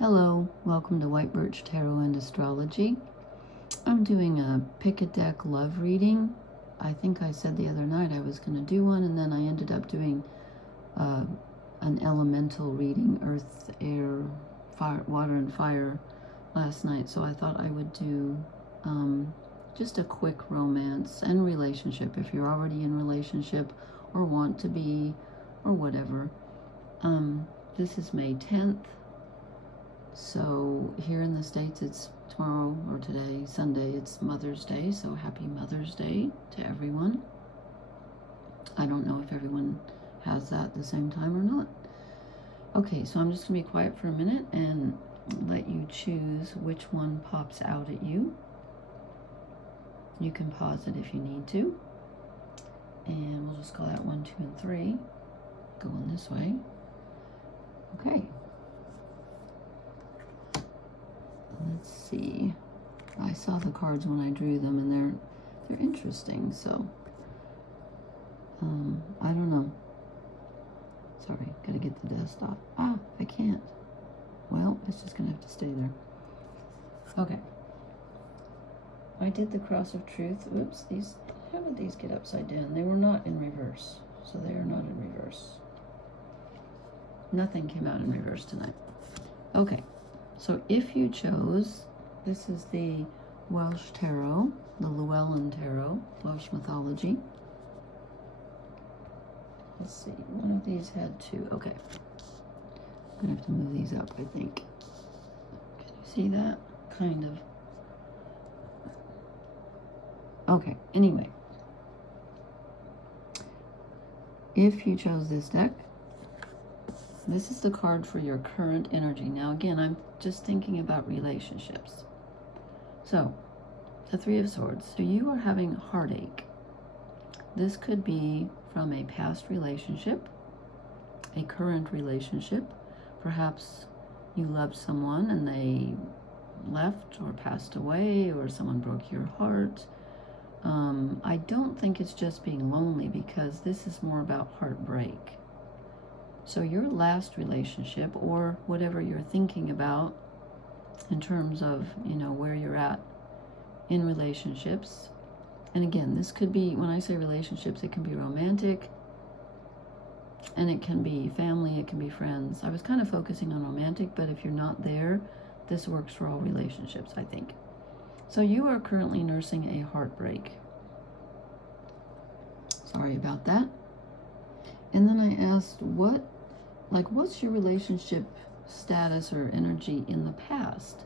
Hello, welcome to White Birch Tarot and Astrology. I'm doing a pick a deck love reading. I think I said the other night I was going to do one, and then I ended up doing an elemental reading, earth, air, fire, water, and fire last night. So I thought I would do just a quick romance and relationship if you're already in relationship or want to be or whatever. This is May 10th. So here in the States, it's tomorrow or today, Sunday, it's Mother's Day. So happy Mother's Day to everyone. I don't know if everyone has that at the same time or not. Okay, so I'm just gonna be quiet for a minute and let you choose which one pops out at you. You can pause it if you need to. And we'll just call out 1, 2, and 3. Going this way. Okay. Let's see. I saw the cards when I drew them, and they're interesting. So I don't know. Sorry, gotta get the dust off. I can't. Well, it's just gonna have to stay there. Okay. I did the cross of truth. Oops, how did these get upside down? They were not in reverse, so they are not in reverse. Nothing came out in reverse tonight. Okay. So if you chose, this is the Welsh Tarot, the Llewellyn Tarot, Welsh mythology. Let's see, one of these had 2. Okay. I'm going to have to move these up, I think. Can you see that? Kind of. Okay, anyway. If you chose this deck, this is the card for your current energy. Now, again, I'm just thinking about relationships. So, the 3 of Swords. So you are having heartache. This could be from a past relationship, a current relationship. Perhaps you loved someone and they left or passed away, or someone broke your heart. I don't think it's just being lonely, because this is more about heartbreak. So your last relationship, or whatever you're thinking about in terms of, where you're at in relationships. And again, this could be, when I say relationships, it can be romantic, and it can be family, it can be friends. I was kind of focusing on romantic, but if you're not there, this works for all relationships, I think. So you are currently nursing a heartbreak. Sorry about that. And then I asked, what's your relationship status or energy in the past?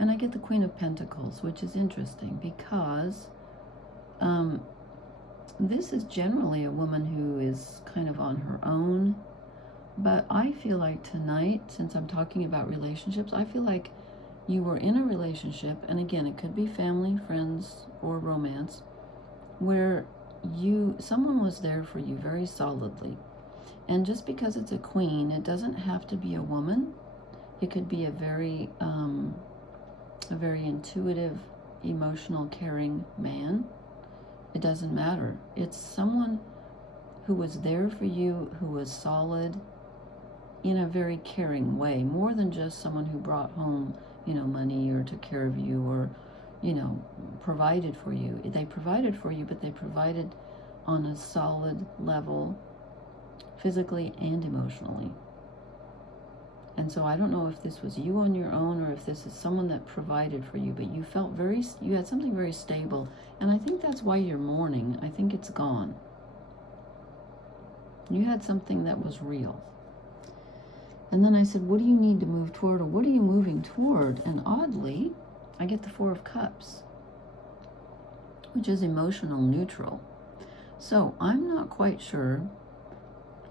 And I get the Queen of Pentacles, which is interesting because this is generally a woman who is kind of on her own. But I feel like tonight, since I'm talking about relationships, I feel like you were in a relationship, and again, it could be family, friends, or romance, where someone was there for you very solidly. And just because it's a queen, it doesn't have to be a woman. It could be a very intuitive, emotional, caring man. It doesn't matter. It's someone who was there for you, who was solid in a very caring way, more than just someone who brought home, money or took care of you or, provided for you. They provided for you, but they provided on a solid level, physically and emotionally. And so I don't know if this was you on your own or if this is someone that provided for you, but you felt you had something very stable. And I think that's why you're mourning. I think it's gone. You had something that was real. And then I said, what do you need to move toward, or what are you moving toward? And oddly, I get the 4 of Cups, which is emotional neutral. So I'm not quite sure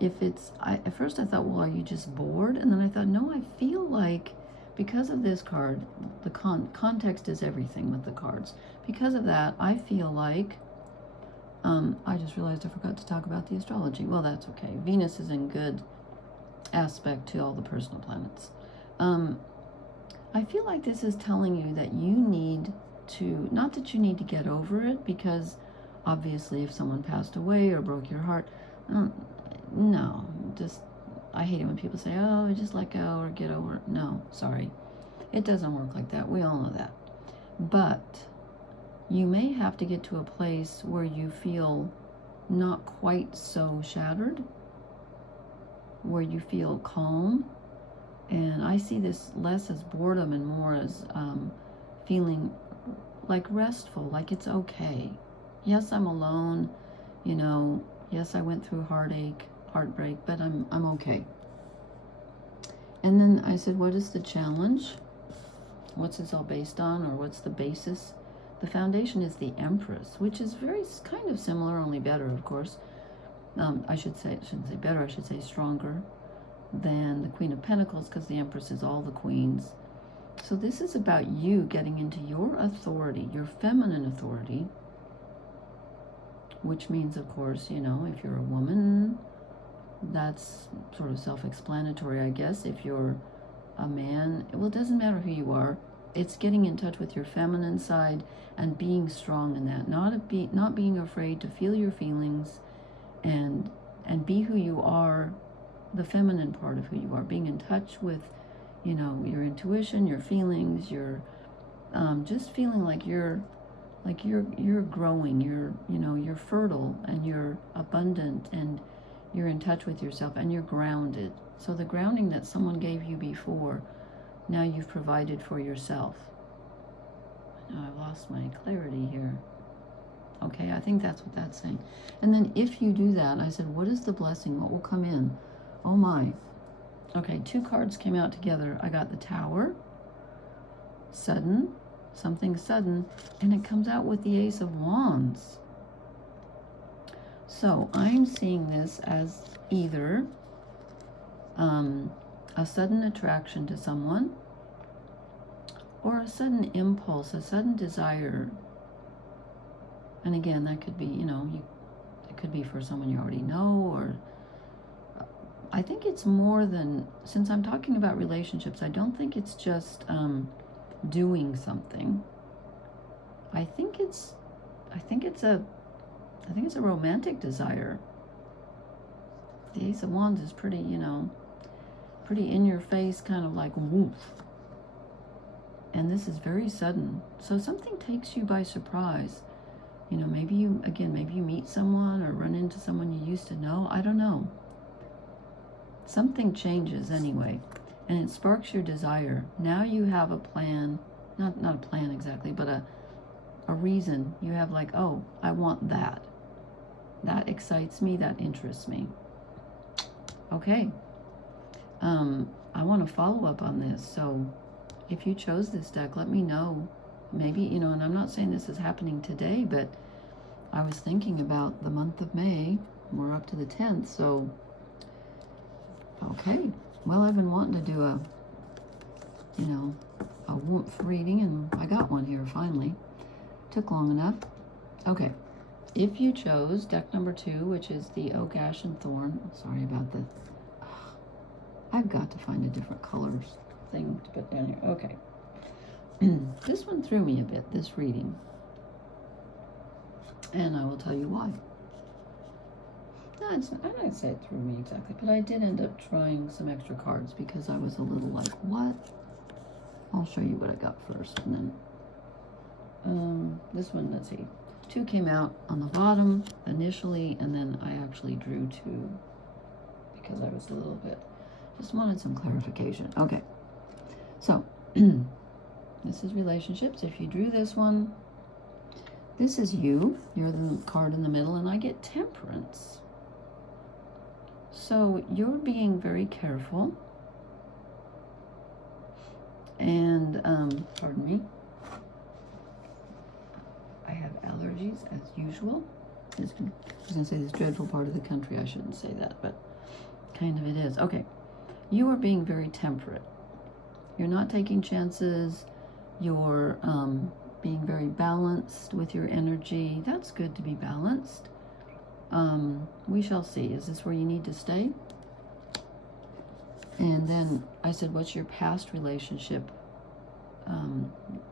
if it's, at first I thought, well, are you just bored? And then I thought, no, I feel like because of this card, the context is everything with the cards. Because of that, I feel like, I just realized I forgot to talk about the astrology. Well, that's okay. Venus is in good aspect to all the personal planets. I feel like this is telling you that you need to, not that you need to get over it, because obviously if someone passed away or broke your heart, no, just I hate it when people say, oh, just let go or get over it. No, sorry. It doesn't work like that. We all know that. But you may have to get to a place where you feel not quite so shattered, where you feel calm. And I see this less as boredom and more as feeling like restful, like it's okay. Yes, I'm alone, yes, I went through heartbreak, but I'm okay. And then I said, what is the challenge? What's this all based on, or what's the basis? The foundation is the Empress, which is very kind of similar, only better, of course. I shouldn't say better, I should say stronger than the Queen of Pentacles, because the Empress is all the queens. So this is about you getting into your authority, your feminine authority, which means, of course, if you're a woman, that's sort of self-explanatory, I guess. If you're a man, well, it doesn't matter who you are. It's getting in touch with your feminine side and being strong in that, not being afraid to feel your feelings and be who you are, the feminine part of who you are, being in touch with, your intuition, your feelings, your just feeling like you're growing, you're fertile and you're abundant and you're in touch with yourself and you're grounded. So the grounding that someone gave you before, now you've provided for yourself. Now I've lost my clarity here. Okay, I think that's what that's saying. And then if you do that, I said, what is the blessing? What will come in? Oh my. Okay, 2 cards came out together. I got the Tower, sudden, something sudden, and it comes out with the Ace of Wands. So I'm seeing this as either a sudden attraction to someone, or a sudden impulse, a sudden desire. And again, that could be, it could be for someone you already know, or I think it's more than, since I'm talking about relationships, I don't think it's just doing something. I think it's a romantic desire. The Ace of Wands is pretty, pretty in your face, kind of like woof. And this is very sudden. So something takes you by surprise. Maybe you meet someone or run into someone you used to know. I don't know. Something changes anyway, and it sparks your desire. Now you have a plan, not a plan exactly, but a reason. You have like, oh, I want that. That excites me, that interests me. Okay. I want to follow up on this. So if you chose this deck, let me know. Maybe, and I'm not saying this is happening today, but I was thinking about the month of May. We're up to the 10th, so okay. Well, I've been wanting to do a warmth reading, and I got one here finally. Took long enough. Okay. If you chose deck number 2, which is the Oak, Ash, and Thorn. Sorry about the... I've got to find a different colors thing to put down here. Okay. This one threw me a bit, this reading. And I will tell you why. No, I don't say it threw me exactly, but I did end up trying some extra cards because I was a little like, what? I'll show you what I got first, and then this one, let's see. 2 came out on the bottom initially, and then I actually drew 2 because I was a little bit, just wanted some clarification. Okay, so this is relationships. If you drew this one, this is you. You're the card in the middle, and I get Temperance. So you're being very careful, and pardon me, I have allergies as usual. I was going to say this dreadful part of the country. I shouldn't say that, but kind of it is. Okay, you are being very temperate. You're not taking chances. You're being very balanced with your energy. That's good to be balanced. We shall see. Is this where you need to stay? And then I said, what's your past relationship?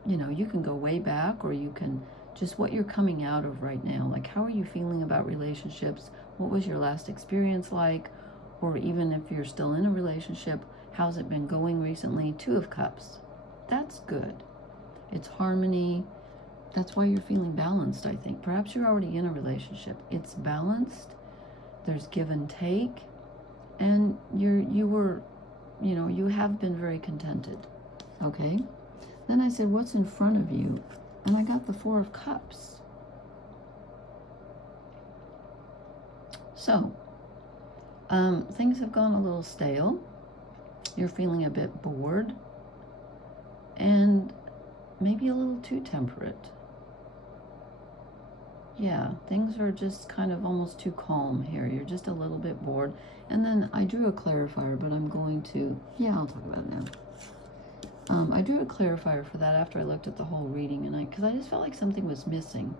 You can go way back, or you can just what you're coming out of right now. Like, how are you feeling about relationships? What was your last experience like? or even if you're still in a relationship, how's it been going recently? 2 of Cups. That's good. It's harmony. That's why you're feeling balanced, I think. Perhaps you're already in a relationship. It's balanced. There's give and take. And you have been very contented. Okay? Then I said, what's in front of you? And I got the 4 of Cups. So, things have gone a little stale. You're feeling a bit bored. And maybe a little too temperate. Yeah, things are just kind of almost too calm here. You're just a little bit bored. And then I drew a clarifier, but I'm going to, I'll talk about it now. I drew a clarifier for that after I looked at the whole reading, and because I just felt like something was missing.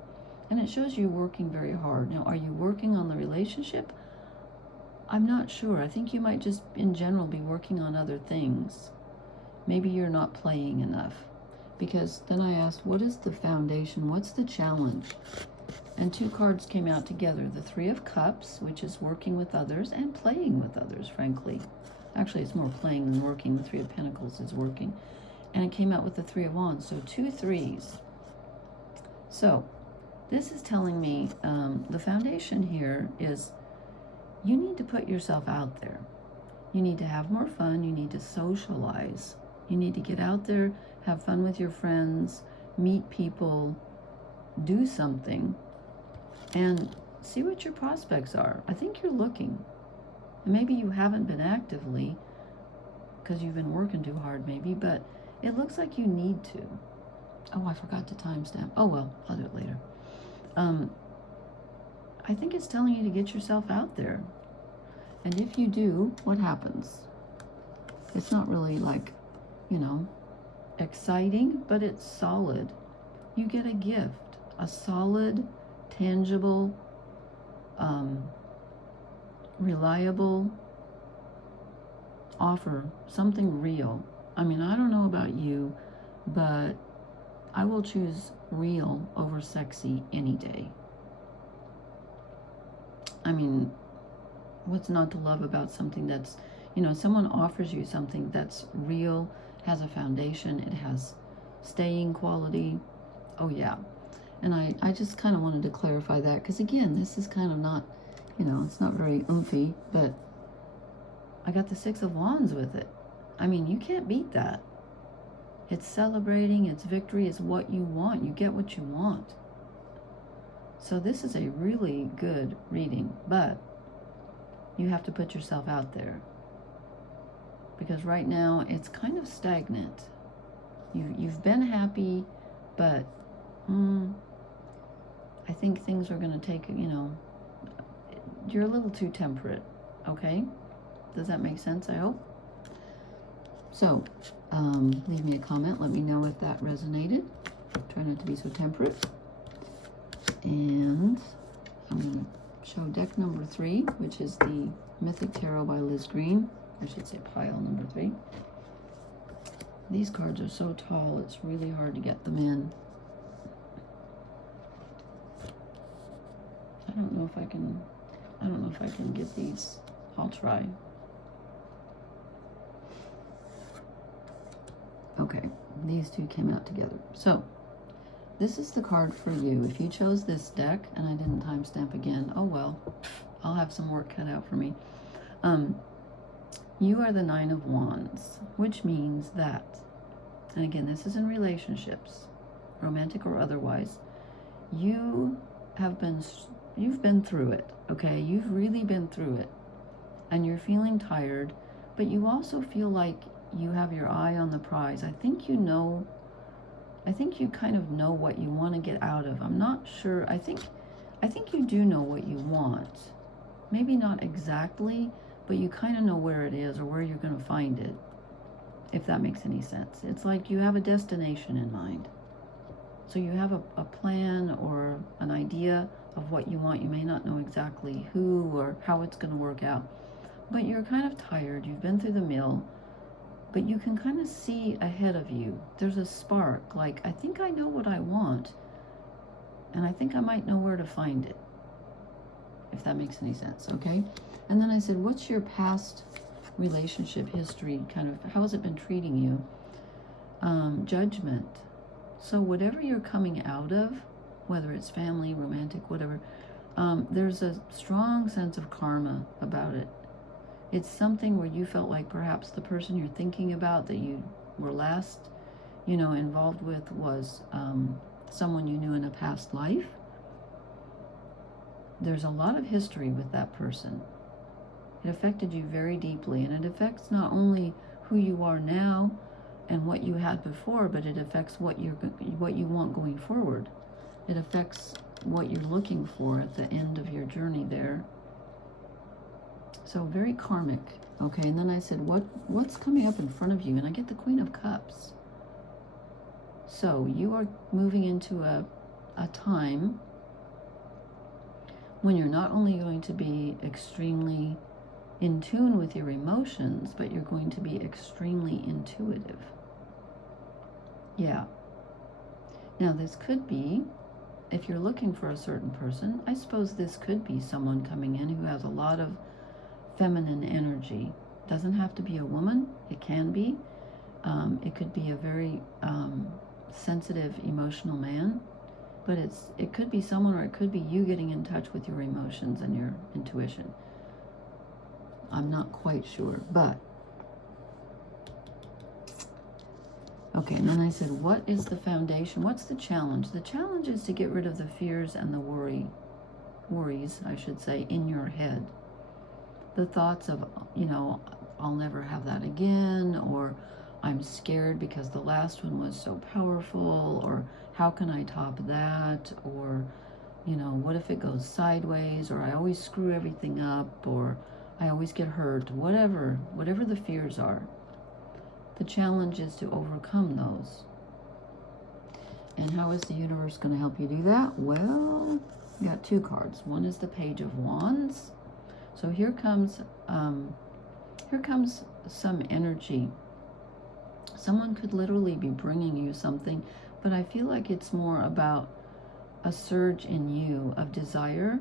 And it shows you working very hard. Now, are you working on the relationship? I'm not sure. I think you might just, in general, be working on other things. Maybe you're not playing enough. Because then I asked, what is the foundation? What's the challenge? And 2 cards came out together. The 3 of Cups, which is working with others and playing with others, frankly. Actually, it's more playing than working. The 3 of Pentacles is working. And it came out with the 3 of Wands. So 2 3s. So this is telling me the foundation here is you need to put yourself out there. You need to have more fun. You need to socialize. You need to get out there, have fun with your friends, meet people, do something, and see what your prospects are. I think you're looking. And maybe you haven't been actively because you've been working too hard maybe, but it looks like you need to. Oh, I forgot to timestamp. Oh, well, I'll do it later. I think it's telling you to get yourself out there. And if you do, what happens? It's not really like, exciting, but it's solid. You get a gift, a solid, tangible, reliable offer, something real. I mean, I don't know about you, but I will choose real over sexy any day. I mean, what's not to love about something that's, someone offers you something that's real, has a foundation, it has staying quality. Oh yeah. And I just kind of wanted to clarify that because again, this is kind of not, it's not very oomphy, but I got the 6 of Wands with it. I mean, you can't beat that. It's celebrating, it's victory, it's what you want. You get what you want. So this is a really good reading, but you have to put yourself out there. Because right now it's kind of stagnant. You've been happy, but I think things are going to take, you're a little too temperate, okay? Does that make sense, I hope? So, leave me a comment. Let me know if that resonated. Try not to be so temperate. And I'm going to show deck number 3, which is the Mythic Tarot by Liz Green. I should say pile number 3. These cards are so tall, it's really hard to get them in. I don't know if I can get these. I'll try. Okay, these 2 came out together. So, this is the card for you. If you chose this deck, and I didn't timestamp again, oh well, I'll have some work cut out for me. You are the 9 of Wands, which means that, and again, this is in relationships, romantic or otherwise, you've been through it, okay? You've really been through it, and you're feeling tired, but you also feel like you have your eye on the prize. I think you kind of know what you want to get out of. I'm not sure. I think you do know what you want. Maybe not exactly, but you kind of know where it is or where you're going to find it, if that makes any sense. It's like you have a destination in mind. So you have a plan or an idea of what you want. You may not know exactly who or how it's going to work out, but you're kind of tired. You've been through the mill, but you can kind of see ahead of you. There's a spark, like, I think I know what I want, and I think I might know where to find it. if that makes any sense, okay? And then I said, what's your past relationship history? Kind of, how has it been treating you? Judgment. So whatever you're coming out of, whether it's family, romantic, whatever, there's a strong sense of karma about it. It's something where you felt like perhaps the person you're thinking about that you were last, involved with was someone you knew in a past life. There's a lot of history with that person. It affected you very deeply, and it affects not only who you are now and what you had before, but it affects what you want going forward. It affects what you're looking for at the end of your journey there. So very karmic. Okay, and then I said, what's coming up in front of you? And I get the Queen of Cups. So you are moving into a time when you're not only going to be extremely in tune with your emotions, but you're going to be extremely intuitive. Yeah. Now this could be, if you're looking for a certain person, I suppose this could be someone coming in who has a lot of feminine energy. Doesn't have to be a woman. It can be. It could be a very sensitive, emotional man. But it could be someone, or it could be you getting in touch with your emotions and your intuition. I'm not quite sure, but okay. And then I said, what is the foundation? What's the challenge? The challenge is to get rid of the fears and the worries, I should say, in your head. The thoughts of, I'll never have that again, or I'm scared because the last one was so powerful, or how can I top that, or, what if it goes sideways, or I always screw everything up, or I always get hurt, whatever the fears are. The challenge is to overcome those. And how is the universe going to help you do that? Well, you got two cards. One is the Page of Wands. So here comes some energy. Someone could literally be bringing you something, but I feel like it's more about a surge in you of desire,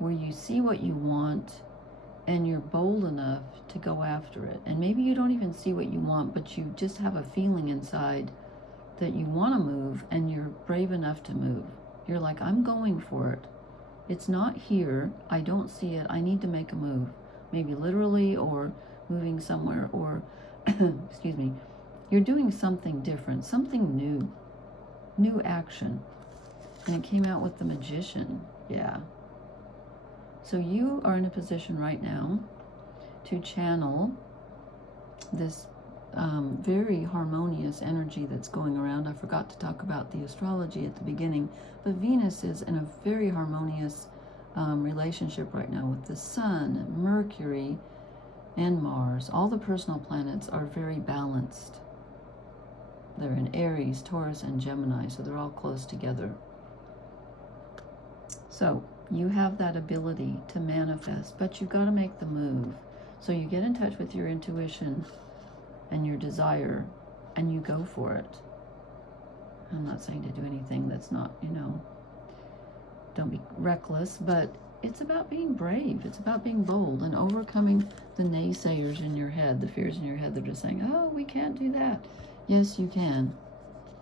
where you see what you want and you're bold enough to go after it. And maybe you don't even see what you want, but you just have a feeling inside that you want to move, and you're brave enough to move. You're like, I'm going for it. It's not here. I don't see it. I need to make a move. Maybe literally, or moving somewhere, or, excuse me, you're doing something different, something new action. And it came out with the Magician. Yeah. So you are in a position right now to channel this very harmonious energy that's going around. I forgot to talk about the astrology at the beginning, but Venus is in a very harmonious relationship right now with the Sun, Mercury, and Mars. All the personal planets are very balanced. They're in Aries, Taurus, and Gemini, so they're all close together. So you have that ability to manifest, but you've got to make the move. So you get in touch with your intuition and your desire, and you go for it. I'm not saying to do anything that's not, don't be reckless, but it's about being brave. It's about being bold and overcoming the naysayers in your head, the fears in your head. They're just saying, oh, we can't do that. Yes, you can.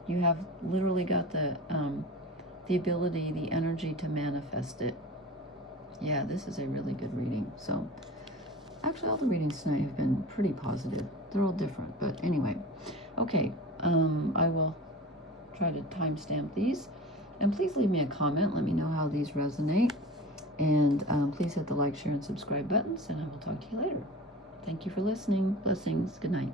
You have literally got the ability, the energy to manifest it. Yeah, this is a really good reading. So actually all the readings tonight have been pretty positive. They're all different, but anyway. Okay, I will try to timestamp these. And please leave me a comment. Let me know how these resonate. And please hit the like, share, and subscribe buttons, and I will talk to you later. Thank you for listening. Blessings. Good night.